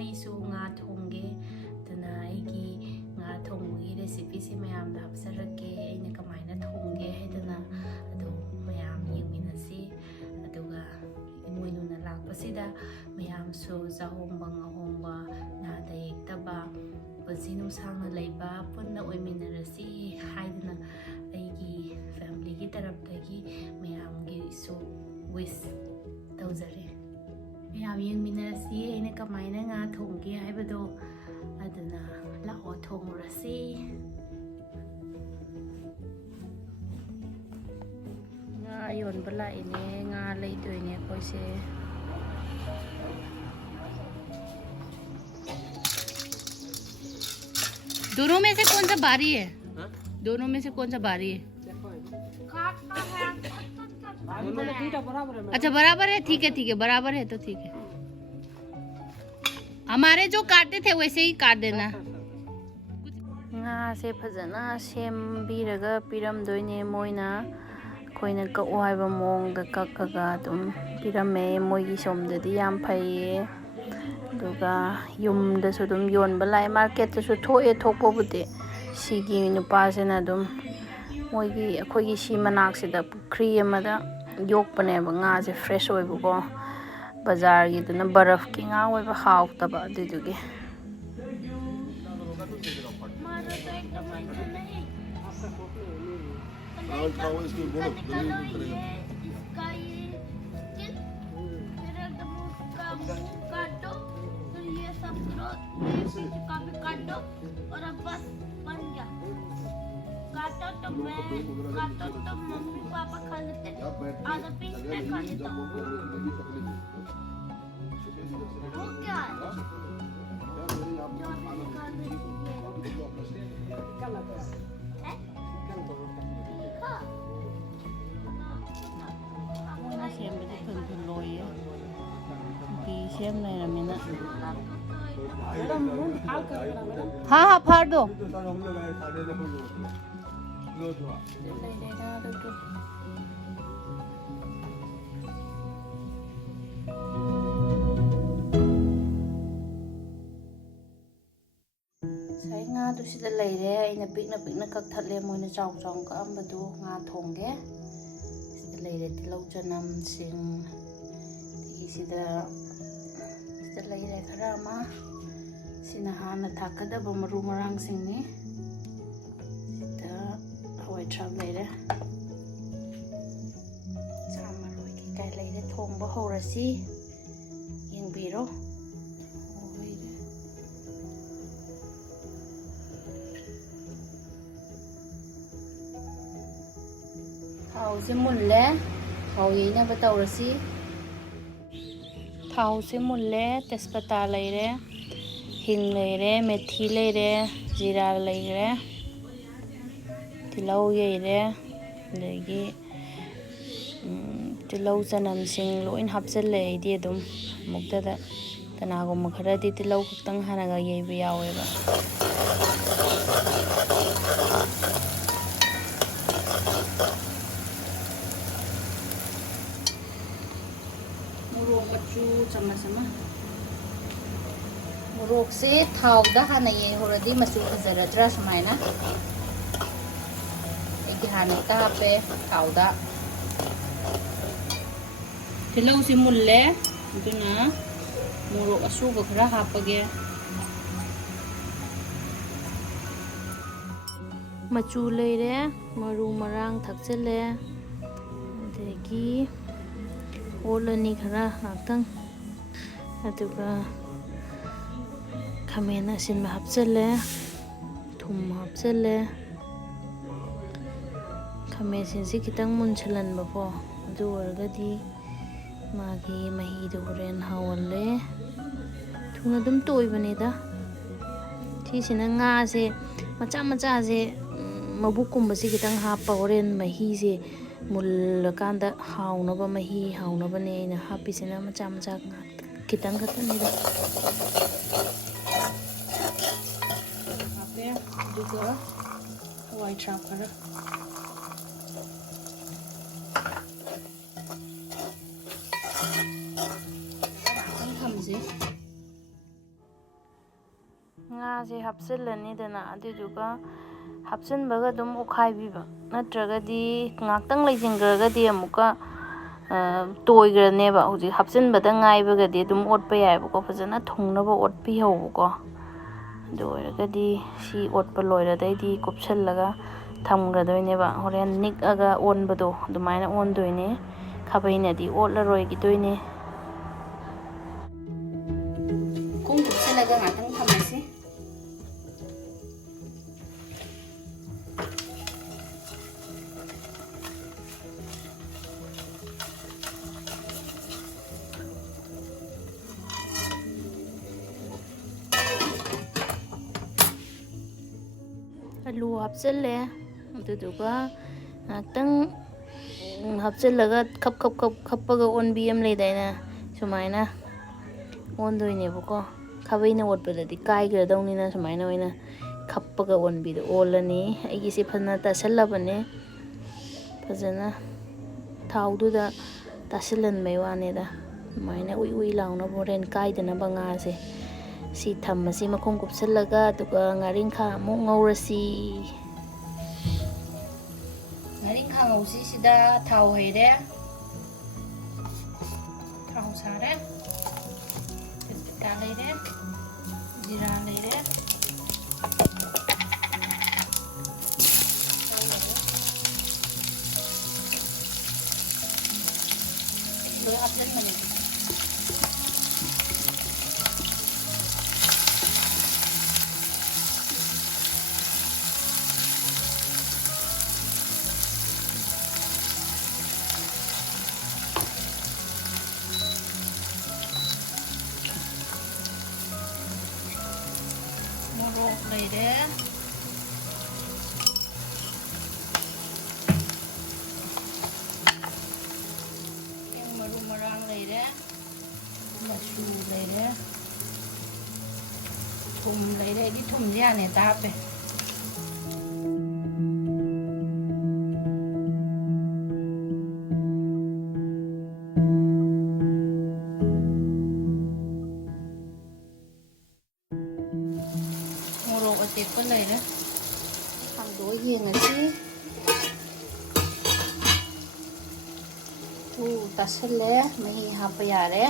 ꯑꯩꯁꯨ ꯉꯥ ꯊꯣꯡꯒꯦ ꯑꯗꯨꯅ ꯑꯩꯒꯤ ꯉꯥ ꯊꯣꯡꯕꯒꯤ ꯔꯦꯁꯤꯄꯤꯁꯤ ꯃꯌꯥꯝꯗ ꯍꯥꯞꯆꯔꯛꯀꯦ ꯑꯩꯅ ꯀꯃꯥꯏꯅ ꯊꯣꯡꯒꯦ ꯍꯥꯏꯗꯅ ꯑꯗꯣ ꯃꯌꯥꯝ ꯌꯦꯡꯃꯤꯟꯅꯁꯤ ꯑꯗꯨꯒ ꯏꯃꯣꯏꯅꯨꯅ ꯂꯥꯛꯄꯁꯤꯗ ꯃꯌꯥꯝꯁꯨ ꯆꯥꯍꯣꯡꯕ ꯉꯥꯍꯣꯡꯕ ꯅꯥꯗ ꯌꯦꯛꯇꯕ ꯄꯨꯟꯁꯤ ꯅꯨꯡꯁꯥꯡꯅ ꯂꯩꯕ ꯄꯨꯟꯅ ꯑꯣꯏꯃꯤꯟꯅꯔꯁꯤ ꯍꯥꯏꯗꯅ ꯑꯩꯒꯤ ꯐꯦꯃꯤꯂꯤꯒꯤ ꯇꯔꯞꯇꯒꯤ ꯃꯌꯥꯝꯒꯤꯁꯨ ꯋꯤꯁ ꯇꯧꯖꯔꯤ ꯃꯌꯥꯝ ꯌꯦꯡꯃꯤꯟꯅꯔꯁꯤ ꯑꯩꯅ ꯀꯃꯥꯏꯅ ꯉꯥ ꯊꯣꯡꯒꯦ ꯍꯥꯏꯕꯗꯣ ꯑꯗꯨꯅ ꯂꯥꯛꯑꯣ ꯊꯣꯡꯉꯨꯔꯁꯤ ꯉꯥ ꯌꯣꯟꯕ ꯂꯥꯛꯏꯅꯦ ꯉꯥ ꯂꯩꯗꯣꯏꯅꯦ ꯑꯩꯈꯣꯏꯁꯦ दोनों में से कौन सा भारी है? दोनों में से कौन सा भारी है? अच्छा बराबर है ठीक है बराबर है तो ठीक है हमारे जो काटे थे वैसे ही काट देना nga se phajana sembiraga piramdoine moina koina kau haiba mongda kakkaga dum pirame moigi somdadi yam phaiye duga yumdasu dum yonba lai market su thoe thokpobudi sigi nupasena dum moigi akhoi si manak sida pukri amada yokpaneba nga se fresh oibuko bazar gi duna baraf ki nga oiba hawtaba adudugi काटो फिर ये सब काट दो और अब बस बन गया काटो तो मम्मी पापा खा लेते आधा पीस मैं खा लेता हूँ वो क्या है xem này là mình ạ हाँ फाड़ दो sai nga du sida leire aina pikna kakthale moina chaw chaw ka ambadu nga thongge sida leire tilau chanam sing sida leire khara ama sina hana thakadaba maru marang singni sida hawai thram leire samaroi ki kai leire thongba horasi yengbiro thau se munle thau yeina ba tawrasi थाव से मुल्ले तेजपत्ता लेरे हिंग लेरे मेथी लेरे जीरा लेरे तिलौ येरे लेगी तिलौ चनम सिंग लोइन हापचल्ले इदि अदुम मुक्तदा कनागुम खरदि तिलौ खक्तंग हानागा येबा यावेबा मचू चम्मच अमा मोरोक से थावदा हाना ये होरदी मचू फजरद्रा समायना एगी हाना तापे थावदा तिलौ से मुल्ले दुना मोरोक असुबा खरा हापगे मचू लेरे मरु मरांग थक्चले अदगी ओलनी खरा ngakhtang aduga khamen asin hapchale thum hapchale khamen sin si kitang munchalan ba po adu wargadi magi mahi du horen hawalle thuna dum toibani da thi sina nga se macha se mabuk kumba si kitang happa horen mahi se मुल्लकांदा हाउनबा मही हाउनबने ना हापिसना मचा खितंग खतनेदा हापे दुगा white trap खरा थमजे ꯉꯥꯁꯦ ꯍꯥꯞꯆꯤꯜꯂꯅꯤꯗꯅ ꯑꯗꯨꯗꯨꯒ ꯍꯥꯞꯆꯤꯟꯕꯒ ꯑꯗꯨꯝ ꯑꯣꯠꯈꯥꯏꯕꯤꯕ ꯅꯠꯇ꯭ꯔꯒꯗꯤ ꯉꯥꯛꯇꯪ ꯂꯩꯁꯤꯟꯈ꯭ꯔꯒꯗꯤ ꯑꯃꯨꯛꯀ ꯇꯣꯏꯈ꯭ꯔꯅꯦꯕ ꯍꯧꯖꯤꯛ ꯍꯥꯞꯆꯤꯟꯕꯗ ꯉꯥꯏꯕꯒꯗꯤ ꯑꯗꯨꯝ ꯑꯣꯠꯄ ꯌꯥꯏꯕꯀꯣ ꯐꯖꯅ ꯊꯨꯡꯅꯕ ꯑꯣꯠꯄꯤꯍꯧꯕꯀꯣ ꯑꯗꯨ ꯑꯣꯏꯔꯒꯗꯤ ꯁꯤ ꯑꯣꯠꯄ ꯂꯣꯏꯔꯗꯩꯗꯤ ꯀꯨꯞꯁꯜꯂꯒ ꯊꯝꯒꯗꯣꯏꯅꯦꯕ ꯍꯣꯔꯦꯟ ꯅꯤꯛꯑꯒ ꯑꯣꯟꯕꯗꯣ ꯑꯗꯨꯃꯥꯏꯅ ꯑꯣꯟꯗꯣꯏꯅꯦ ꯈꯥꯕꯩꯅꯗꯤ ꯑꯣꯠꯂꯔꯣꯏꯈꯤꯗꯣꯏꯅꯦ ꯀꯨꯝ ꯀꯨꯞꯁꯜꯂꯒ ꯉꯥꯛꯇꯪ ꯊꯝꯃꯁꯤ ꯑꯂꯨ ꯍꯥꯞꯆꯤꯜꯂꯦ ꯑꯗꯨꯗꯨꯒ ꯉꯥꯛꯇꯪ ꯍꯥꯞꯆꯤꯜꯂꯒ ꯈꯞꯄꯒ ꯑꯣꯟꯕꯤ ꯑꯃ ꯂꯩꯗꯥꯏꯅ ꯁꯨꯃꯥꯏꯅ ꯑꯣꯟꯗꯣꯏꯅꯦꯕꯀꯣ ꯈꯥꯕꯩꯅ ꯑꯣꯠꯄꯗꯗꯤ ꯀꯥꯏꯈ꯭ꯔꯗꯧꯅꯤꯅ ꯁꯨꯃꯥꯏꯅ ꯑꯣꯏꯅ ꯈꯞꯄꯒ ꯑꯣꯟꯕꯤꯗꯣ ꯑꯣꯜꯂꯅꯤ ꯑꯩꯒꯤꯁꯦ ꯐꯖꯅ ꯇꯥꯁꯜꯂꯕꯅꯦ ꯐꯖꯅ ꯊꯥꯎꯗꯨꯗ ꯇꯥꯁꯤꯜꯍꯟꯕꯩ ꯋꯥꯅꯤꯗ ꯑꯗꯨꯃꯥꯏꯅ ꯎꯏ ꯎꯏ ꯂꯥꯎꯅꯕ ꯍꯣꯔꯦꯟ ꯀꯥꯏꯗꯅꯕ ꯉꯥꯁꯦ ꯁꯤ ꯊꯝꯃꯁꯤ ꯃꯈꯨꯝ ꯀꯨꯞꯁꯜꯂꯒ ꯑꯗꯨꯒ ꯉꯥꯔꯤꯡꯈꯥ ꯑꯃꯨꯛ ꯉꯧꯔꯁꯤ ꯉꯥꯔꯤꯡꯈꯥ ꯉꯧꯁꯤꯁꯤꯗ ꯊꯥꯎ ꯍꯩꯔꯦ ꯊꯥꯎ ꯁꯥꯔꯦ ꯇꯦꯖꯄꯇꯥ ꯂꯩꯔꯦ ꯖꯤꯔꯥ ꯂꯩꯔꯦ lối hấp dẫn mình moro này đấy marang leyre, masu leyre, thum leyre, di thum gì này ta pe. Moro otet ko leyre, ang do hieng asi. Tasale mahi hapa yare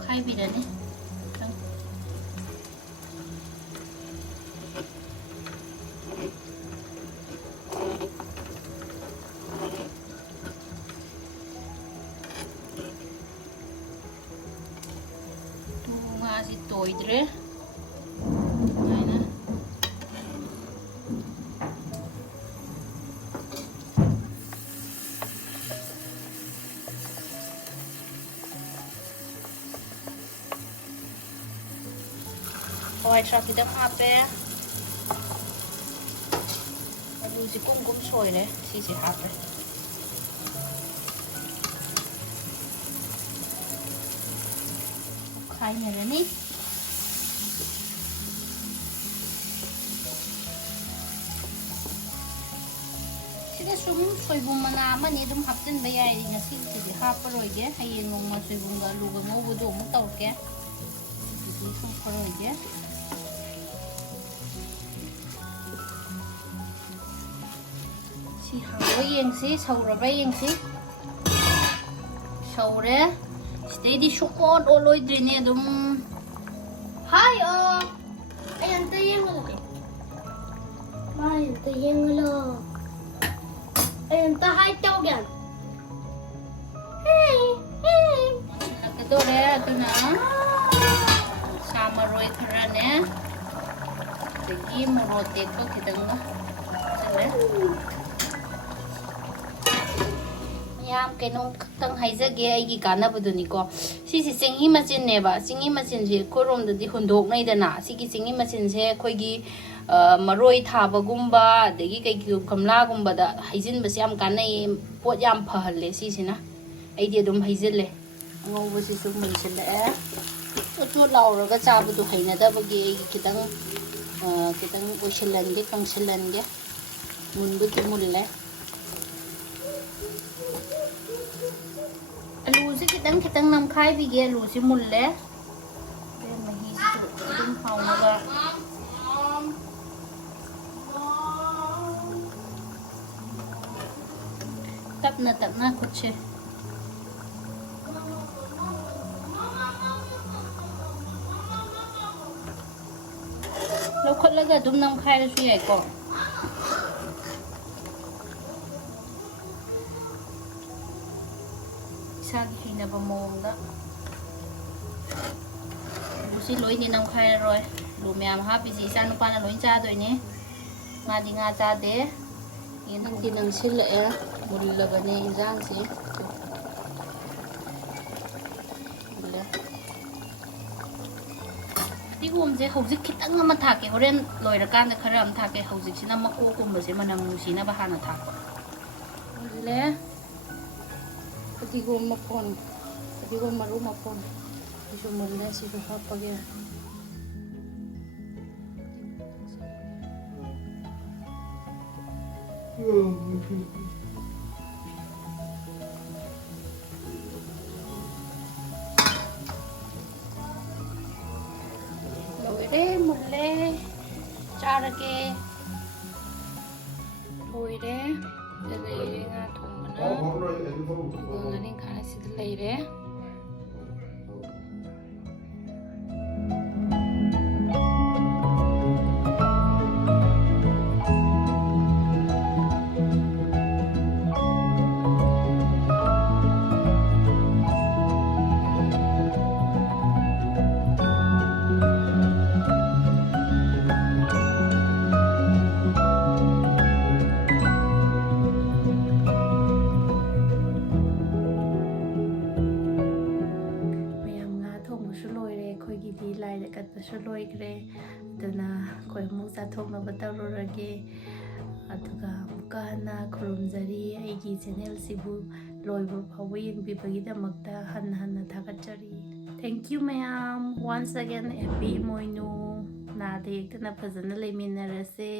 khai bidani masih toidre Hawai kita hape alu si kum soy le si hape khai này ni sida sum soibum mana mani dum hapten bayai ri ngasi si hapa roige hayeng ngoma soibum ga lu ga ngobu do mu tawke si sum roige si hawa yeng si saura ba yeng si saure steady shukot oloy drine dum hai ayan ta yeng lo mai ta yeng lo ayan ta hai tau gan hey nakadore atuna sama roy khara ne dagi morote ko kitang sale yam kenong tang haizage aigi kanabuduni ko sisi chingi machine ne ba chingi machine je korom da di hundok nai dana sigi chingi machine se khoi gi maroi thaba gumba dagi kai ki kamla gumba da haijin basi am kanai pot yam phahalle sisina aidi adum haijille ngobu si sum mun chille to lauraga chabudu haina da bagi aigi kitang oishilange kangsilange munbu ti mulle ꯑꯂꯨꯁꯤ ꯈꯤꯇꯪ ꯈꯤꯇꯪ ꯅꯝꯈꯥꯏꯕꯤꯒꯦ ꯑꯂꯨꯁꯤ ꯃꯨꯜꯂꯦ ꯃꯍꯤꯁꯨ ꯑꯗꯨꯝ ꯍꯥꯎꯅꯕ ꯇꯞꯅ ꯇꯞꯅ ꯈꯨꯠꯁꯦ ꯂꯧꯈꯠꯂꯒ ꯑꯗꯨꯝ ꯅꯝꯈꯥꯏꯔꯁꯨ ꯌꯥꯏꯀꯣ ꯏꯁꯥꯒꯤ ꯍꯩꯅꯕ ꯃꯑꯣꯡꯗ ꯑꯂꯨꯁꯤ ꯂꯣꯏꯅꯤ ꯅꯝꯈꯥꯏꯔꯔꯣꯏ ꯑꯂꯨ ꯃꯌꯥꯝ ꯍꯥꯞꯄꯤꯁꯤ ꯏꯆꯥ ꯅꯨꯄꯥꯅ ꯂꯣꯏ ꯆꯥꯗꯣꯏꯅꯦ ꯃꯥꯗꯤ ꯉꯥ ꯆꯥꯗꯦ ꯅꯪꯗꯤ ꯅꯪꯁꯤꯜꯂꯛꯑꯦ ꯃꯨꯜꯂꯕꯅꯦ ꯏꯟꯖꯥꯡꯁꯤ ꯐꯗꯤꯒꯣꯝꯁꯦ ꯍꯧꯖꯤꯛ ꯈꯤꯇꯪ ꯑꯃ ꯊꯥꯛꯀꯦ ꯍꯣꯔꯦꯟ ꯂꯣꯏꯔꯀꯥꯟꯗ ꯈꯔ ꯑꯃ ꯊꯥꯛꯀꯦ ꯍꯧꯖꯤꯛꯁꯤꯅ ꯃꯀꯣꯛꯀꯨꯝꯕꯁꯦ ꯃꯅꯝ ꯅꯨꯡꯁꯤꯅꯕ ꯍꯥꯟꯅ ꯊꯥꯛꯄ ꯃꯨꯜꯂꯦ ꯐꯗꯤꯒꯣꯝ ꯃꯐꯣꯟ ꯐꯗꯤꯒꯣꯝ ꯃꯔꯨ ꯃꯐꯣꯟ ꯁꯤꯁꯨ ꯃꯨꯜꯂꯦ ꯁꯤꯁꯨ ꯍꯥꯞꯄꯒꯦ ꯂꯣꯏꯔꯦ ꯃꯨꯜꯂꯦ ꯆꯥꯔꯒꯦ ꯂꯣꯏꯔꯦ ꯁꯤꯗ ꯂꯩꯔꯦ ꯉꯥ ꯊꯣꯡꯕꯅ ꯑꯗꯨꯒ ꯉꯥꯔꯤꯡꯈꯥꯅ ꯁꯤꯗ ꯂꯩꯔꯦ ꯑꯩꯈꯣꯏꯒꯤꯗꯤ ꯂꯥꯏꯗ ꯀꯠꯄꯁꯨ ꯂꯣꯏꯈ꯭ꯔꯦ ꯑꯗꯨꯅ ꯑꯩꯈꯣꯏ ꯑꯃꯨꯛ ꯆꯥꯊꯣꯛꯅꯕ ꯇꯧꯔꯨꯔꯒꯦ ꯑꯗꯨꯒ ꯑꯃꯨꯛꯀ ꯍꯟꯅ ꯈꯨꯔꯨꯝꯖꯔꯤ ꯑꯩꯒꯤ ꯆꯦꯅꯦꯜꯁꯤꯕꯨ ꯂꯣꯏꯕ ꯐꯥꯎꯕ ꯌꯦꯡꯕꯤꯕꯒꯤꯗꯃꯛꯇ ꯍꯟꯅ ꯍꯟꯅ ꯊꯥꯒꯠꯆꯔꯤ ꯊꯦꯡꯛ ꯌꯨ ꯃꯌꯥꯝ ꯋꯥꯟꯁ ꯑꯒꯦꯟ ꯍꯦꯄꯤ ꯏꯃꯣꯏꯅꯨ ꯅꯥꯗ ꯌꯦꯛꯇꯅ ꯐꯖꯅ ꯂꯩꯃꯤꯟꯅꯔꯁꯦ